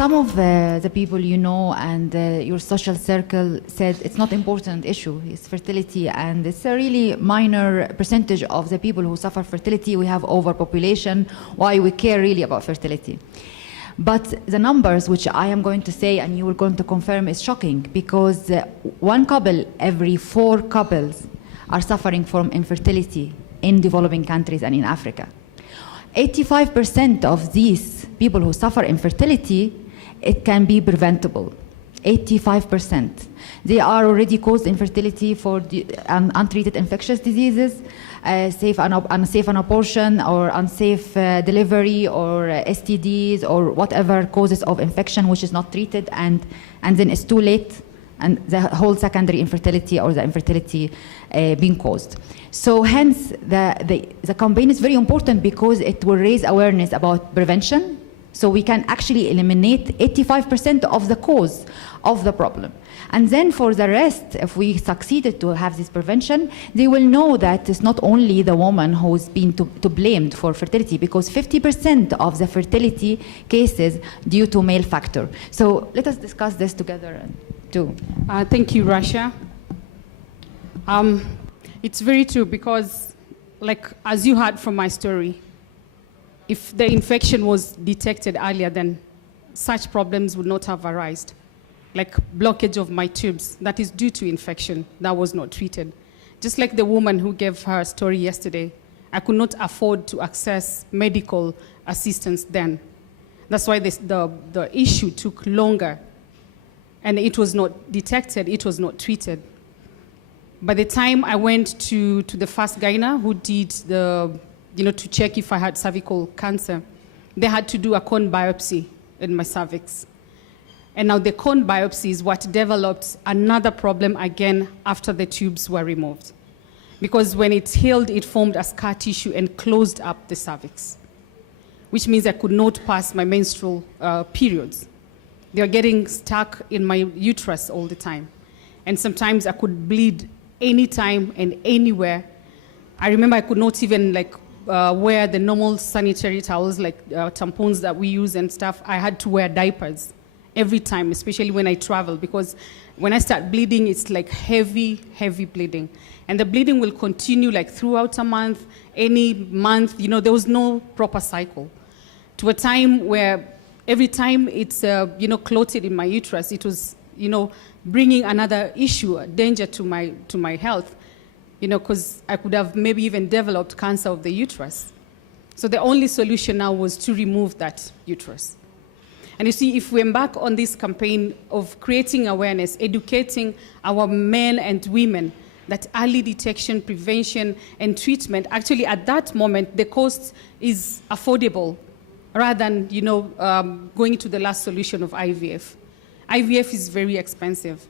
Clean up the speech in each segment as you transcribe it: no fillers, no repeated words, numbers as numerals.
some of the people you know and your social circle said it's not important issue, it's fertility, and it's a really minor percentage of the people who suffer fertility. We have overpopulation. Why we care really about fertility? But the numbers, which I am going to say and you are going to confirm, is shocking, because one couple every 4 couples are suffering from infertility in developing countries and in Africa. 85% of these people who suffer infertility, it can be preventable. 85%. They are already caused infertility for untreated infectious diseases, unsafe abortion, or unsafe delivery, or STDs, or whatever causes of infection which is not treated, and then it's too late, and the whole secondary infertility or the infertility being caused. So hence, the campaign is very important because it will raise awareness about prevention, so we can actually eliminate 85% of the cause of the problem. And then for the rest, if we succeeded to have this prevention, they will know that it's not only the woman who's been to blamed for fertility, because 50% of the fertility cases due to male factor. So let us discuss this together too. Thank you, Rasha. It's very true, because like as you heard from my story, if the infection was detected earlier, then such problems would not have arisen. Like blockage of my tubes, that is due to infection that was not treated. Just like the woman who gave her story yesterday, I could not afford to access medical assistance then. That's why the issue took longer, and it was not detected, it was not treated. By the time I went to the first gyna who did to check if I had cervical cancer, they had to do a cone biopsy in my cervix. And now the cone biopsy is what developed another problem again after the tubes were removed. Because when it healed, it formed a scar tissue and closed up the cervix, which means I could not pass my menstrual periods. They were getting stuck in my uterus all the time. And sometimes I could bleed anytime and anywhere. I remember I could not even wear the normal sanitary towels, like tampons that we use and stuff. I had to wear diapers every time, especially when I travel, because when I start bleeding, it's like heavy bleeding. And the bleeding will continue like throughout a month, any month, there was no proper cycle. To a time where every time it's, clotted in my uterus, it was, bringing another issue, a danger to my health, because I could have maybe even developed cancer of the uterus. So the only solution now was to remove that uterus. And you see, if we embark on this campaign of creating awareness, educating our men and women that early detection, prevention, and treatment, actually at that moment, the cost is affordable rather than, going to the last solution of IVF. IVF is very expensive.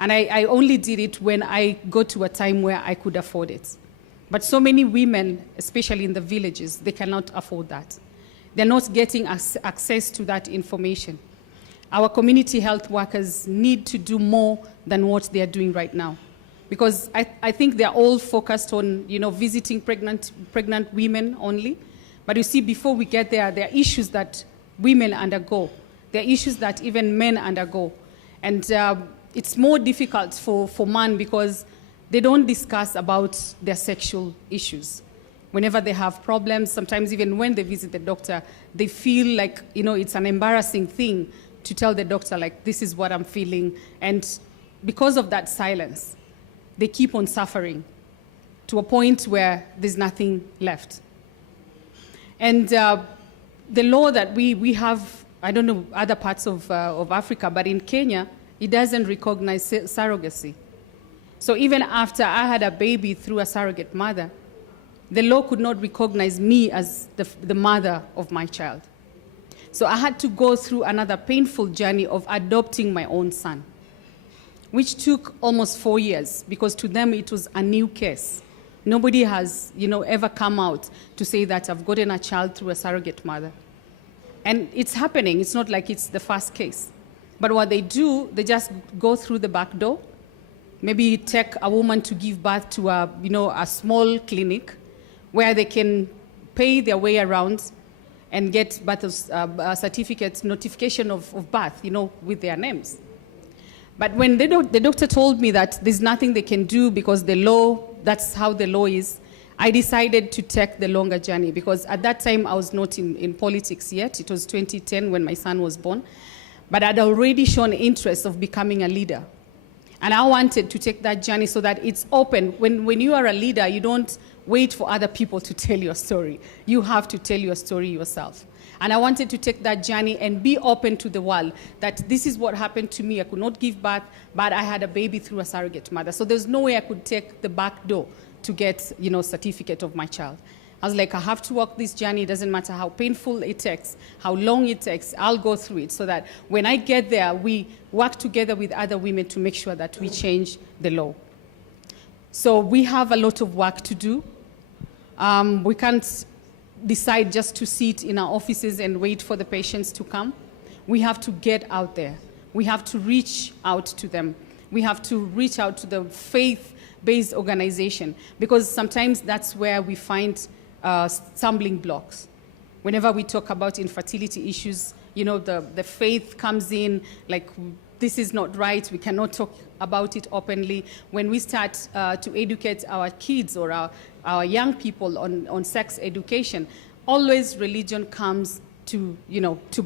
And I only did it when I got to a time where I could afford it. But so many women, especially in the villages, they cannot afford that. They're not getting access to that information. Our community health workers need to do more than what they are doing right now. Because I think they're all focused on, visiting pregnant women only. But you see, before we get there are issues that women undergo. There are issues that even men undergo. And it's more difficult for men because they don't discuss about their sexual issues. Whenever they have problems, sometimes even when they visit the doctor, they feel like, it's an embarrassing thing to tell the doctor, like, this is what I'm feeling. And because of that silence, they keep on suffering to a point where there's nothing left. And the law that we have, I don't know other parts of Africa, but in Kenya, it doesn't recognize surrogacy. So even after I had a baby through a surrogate mother, the law could not recognize me as the mother of my child. So I had to go through another painful journey of adopting my own son, which took almost 4 years, because to them it was a new case. Nobody has, ever come out to say that I've gotten a child through a surrogate mother. And it's happening. It's not like it's the first case. But what they do, they just go through the back door, maybe take a woman to give birth to a small clinic where they can pay their way around and get birth certificates, notification of birth, with their names. But when the doctor told me that there's nothing they can do because the law, that's how the law is, I decided to take the longer journey, because at that time I was not in politics yet. It was 2010 when my son was born. But I'd already shown interest of becoming a leader. And I wanted to take that journey so that it's open. When you are a leader, you don't wait for other people to tell your story. You have to tell your story yourself. And I wanted to take that journey and be open to the world, that this is what happened to me. I could not give birth, but I had a baby through a surrogate mother. So there's no way I could take the back door to get, certificate of my child. I was like, I have to walk this journey. It doesn't matter how painful it takes, how long it takes. I'll go through it so that when I get there, we work together with other women to make sure that we change the law. So we have a lot of work to do. We can't decide just to sit in our offices and wait for the patients to come. We have to get out there. We have to reach out to them. We have to reach out to the faith-based organization, because sometimes that's where we find stumbling blocks. Whenever we talk about infertility issues, the faith comes in, like, this is not right, we cannot talk about it openly. When we start to educate our kids or our young people on sex education, always religion comes to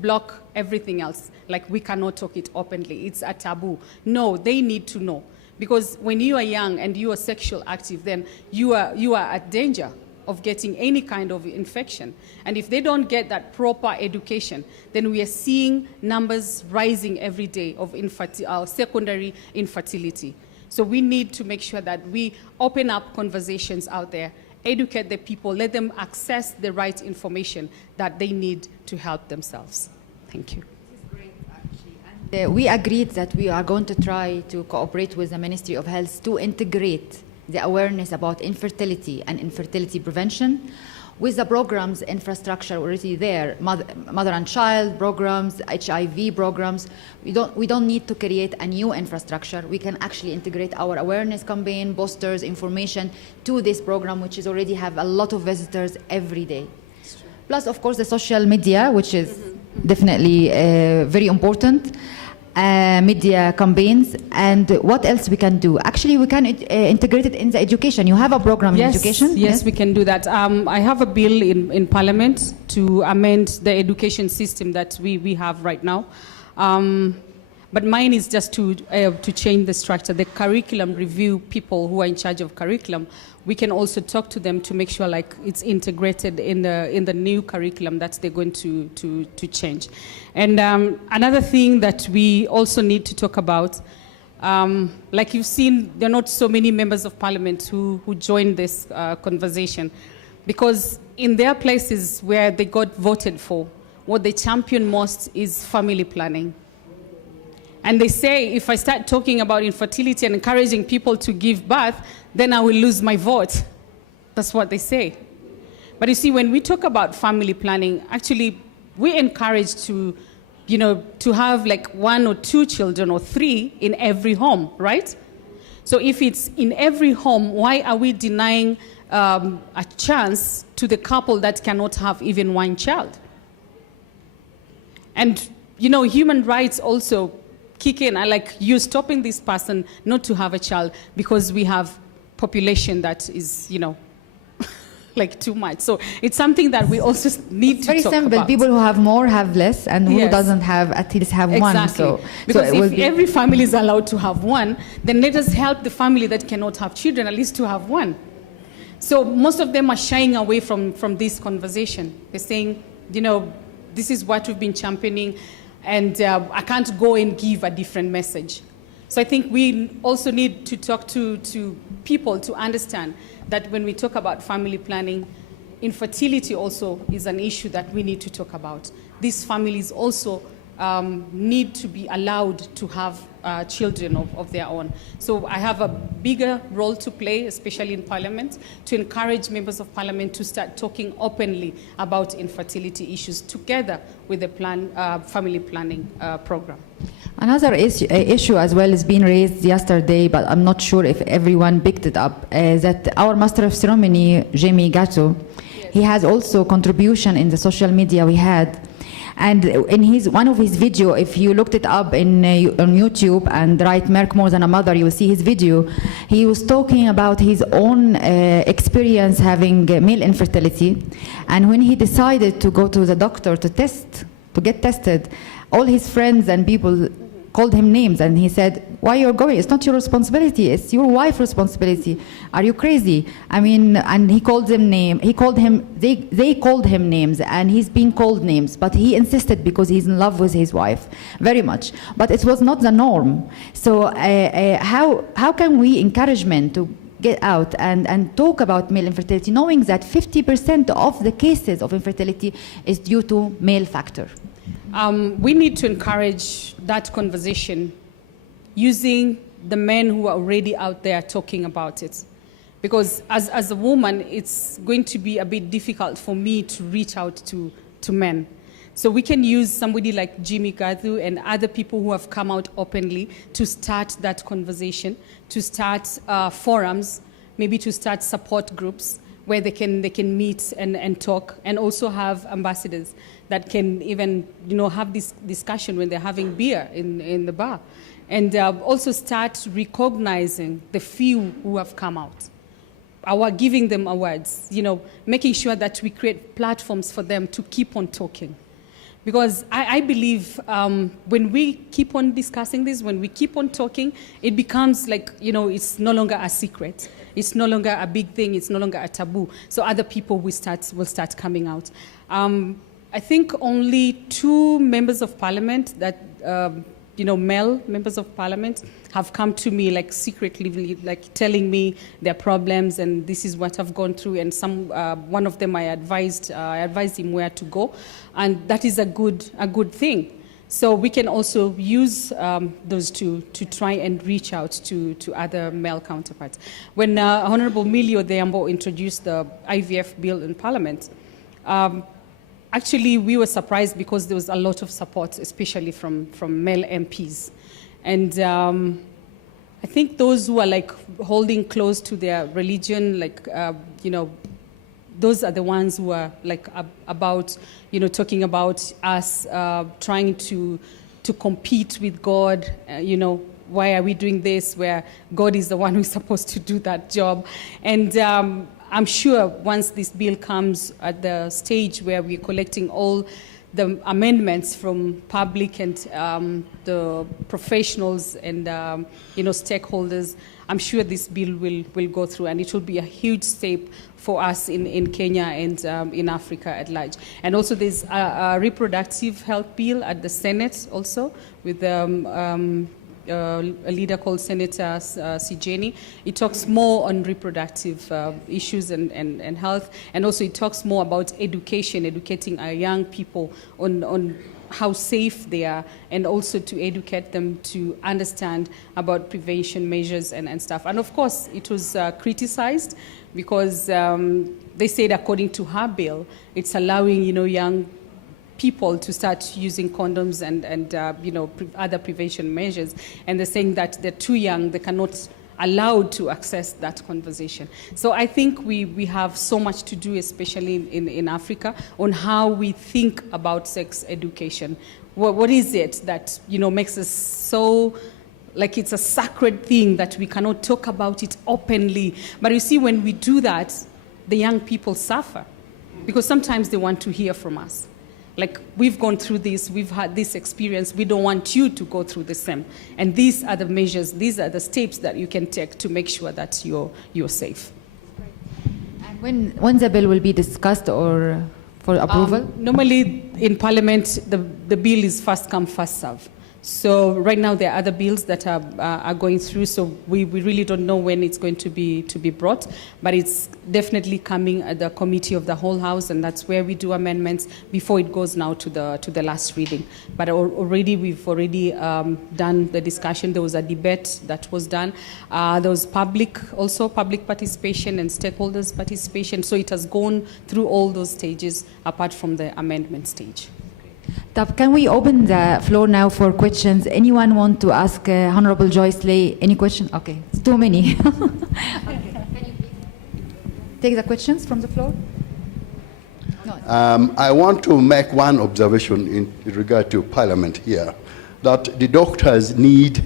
block everything else. Like, we cannot talk it openly, it's a taboo. No, they need to know. Because when you are young and you are sexual active, then you are at danger of getting any kind of infection. And if they don't get that proper education, then we are seeing numbers rising every day of secondary infertility. So we need to make sure that we open up conversations out there, educate the people, let them access the right information that they need to help themselves. Thank you. We agreed that we are going to try to cooperate with the Ministry of Health to integrate the awareness about infertility and infertility prevention with the programs infrastructure already there, mother and child programs, HIV programs. We don't need to create a new infrastructure. We can actually integrate our awareness campaign, posters, information to this program, which is already have a lot of visitors every day. Plus, of course, the social media, which is definitely very important. Media campaigns, and what else we can do? Actually, we can integrate it in the education. You have a program in education? Yes, we can do that. I have a bill in Parliament to amend the education system that we have right now. But mine is just to change the structure. The curriculum review people who are in charge of curriculum, we can also talk to them to make sure like it's integrated in the new curriculum that they're going to change. And another thing that we also need to talk about, like you've seen, there are not so many members of Parliament who joined this conversation, because in their places where they got voted for, what they champion most is family planning. And they say, if I start talking about infertility and encouraging people to give birth, then I will lose my vote. That's what they say. But you see, when we talk about family planning, actually, we encourage to have like 1 or 2 children or 3 in every home, right? So if it's in every home, why are we denying a chance to the couple that cannot have even 1 child? And, human rights also kick in. Like, you're stopping this person not to have a child because we have population that is, like too much. So it's something that we also need to talk about. Very simple. People who have more have less, and who doesn't have at least have one. So because if every family is allowed to have 1, then let us help the family that cannot have children at least to have 1. So most of them are shying away from this conversation. They're saying, this is what we've been championing, and I can't go and give a different message. So I think we also need to talk to people to understand that when we talk about family planning, infertility also is an issue that we need to talk about. These families also need to be allowed to have children of their own. So I have a bigger role to play, especially in Parliament, to encourage members of Parliament to start talking openly about infertility issues together with the family planning program. Another issue as well is being raised yesterday, but I'm not sure if everyone picked it up, that our Master of Ceremony, Jamie Gatto, He has also contribution in the social media we had. And in one of his video, if you looked it up on YouTube and write Merck More Than a Mother, you will see his video. He was talking about his own experience having male infertility. And when he decided to go to the doctor to get tested, all his friends and people called him names, and he said, "Why you're going? It's not your responsibility. It's your wife's responsibility. Are you crazy?" I mean, and he called them names. They called him names, and he's been called names. But he insisted because he's in love with his wife very much. But it was not the norm. So how can we encourage men to get out and talk about male infertility, knowing that 50% of the cases of infertility is due to male factor? We need to encourage that conversation using the men who are already out there talking about it. Because as a woman, it's going to be a bit difficult for me to reach out to men. So we can use somebody like Jimmy Gathu and other people who have come out openly to start that conversation, to start forums, maybe to start support groups where they can meet and talk, and also have ambassadors that can even have this discussion when they're having beer in the bar, and also start recognizing the few who have come out, giving them awards, making sure that we create platforms for them to keep on talking. Because I believe when we keep on discussing this, when we keep on talking, it becomes like, it's no longer a secret. It's no longer a big thing. It's no longer a taboo. So other people will start coming out. I think only 2 members of parliament that, male members of parliament have come to me like secretly, like telling me their problems, and this is what I've gone through. And one of them I advised him where to go, and that is a good thing. So we can also use those two to try and reach out to other male counterparts. When Honorable Millie Odhiambo introduced the IVF bill in Parliament, actually we were surprised because there was a lot of support, especially from male MPs. And I think those who are like holding close to their religion, like, those are the ones who are like about, talking about us trying to compete with God, why are we doing this where God is the one who's supposed to do that job. And I'm sure once this bill comes at the stage where we're collecting all the amendments from public and the professionals and stakeholders, I'm sure this bill will go through, and it will be a huge step for us in Kenya and in Africa at large. And also there's a reproductive health bill at the Senate also with a leader called Senator Sijeni. It talks more on reproductive issues and health, and also it talks more about educating our young people on how safe they are, and also to educate them to understand about prevention measures and stuff. And of course, it was criticized because they said, according to her bill, it's allowing young people to start using condoms and other prevention measures, and they're saying that they're too young, they cannot allowed to access that conversation. So I think we have so much to do, especially in Africa, on how we think about sex education. What is it that makes us so like it's a sacred thing that we cannot talk about it openly? But you see, when we do that, the young people suffer because sometimes they want to hear from us. Like, we've gone through this, we've had this experience, we don't want you to go through the same. And these are the measures, these are the steps that you can take to make sure that you're safe. And when the bill will be discussed or for approval? Normally in Parliament, the bill is first come, first serve. So right now there are other bills that are going through, so we really don't know when it's going to be brought, but it's definitely coming at the committee of the whole house, and that's where we do amendments before it goes now to the last reading. But we've already done the discussion. There was a debate that was done. There was public participation and stakeholders participation, so it has gone through all those stages apart from the amendment stage. Can we open the floor now for questions? Anyone want to ask Honorable Joyce Lay any question? Okay, it's too many. Okay. Can you please take the questions from the floor? I want to make one observation in regard to Parliament here, that the doctors need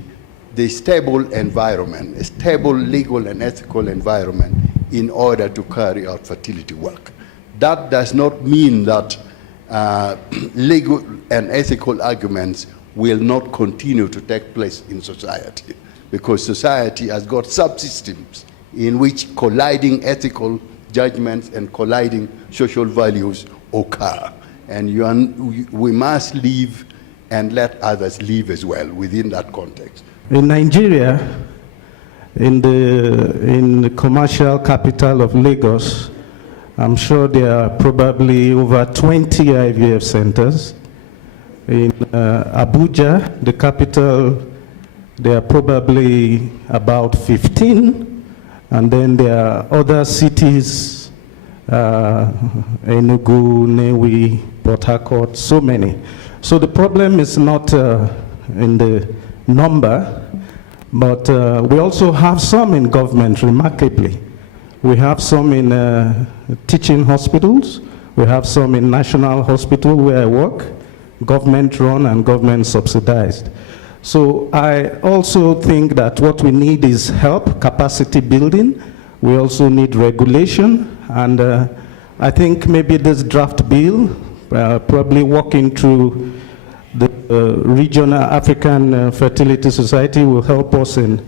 the stable environment, a stable legal and ethical environment in order to carry out fertility work. That does not mean that legal and ethical arguments will not continue to take place in society, because society has got subsystems in which colliding ethical judgments and colliding social values occur. And we must live and let others live as well within that context. In Nigeria, in the commercial capital of Lagos, I'm sure there are probably over 20 IVF centers. In Abuja, the capital, there are probably about 15. And then there are other cities, Enugu, Newi, Port Harcourt, so many. So the problem is not in the number, but we also have some in government, remarkably. We have some in teaching hospitals. We have some in National Hospital where I work, government run and government subsidized. So I also think that what we need is help, capacity building. We also need regulation. And I think maybe this draft bill, probably working through the Regional African Fertility Society, will help us in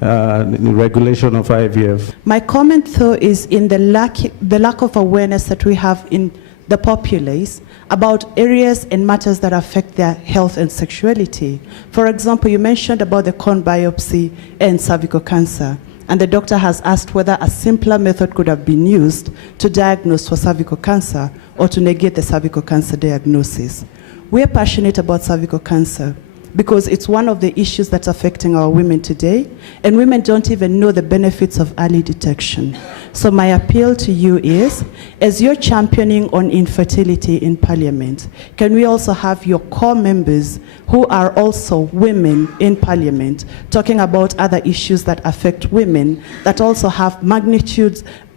regulation of IVF. My comment, though, is in the lack of awareness that we have in the populace about areas and matters that affect their health and sexuality. For example, you mentioned about the corn biopsy and cervical cancer, and the doctor has asked whether a simpler method could have been used to diagnose for cervical cancer or to negate the cervical cancer diagnosis. We're passionate about cervical cancer because it's one of the issues that's affecting our women today, and women don't even know the benefits of early detection. So my appeal to you is, as you're championing on infertility in Parliament, can we also have your core members who are also women in Parliament talking about other issues that affect women that also have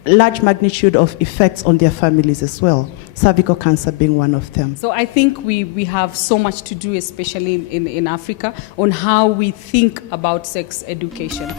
large magnitude of effects on their families as well, cervical cancer being one of them. So I think we have so much to do, especially in Africa, on how we think about sex education.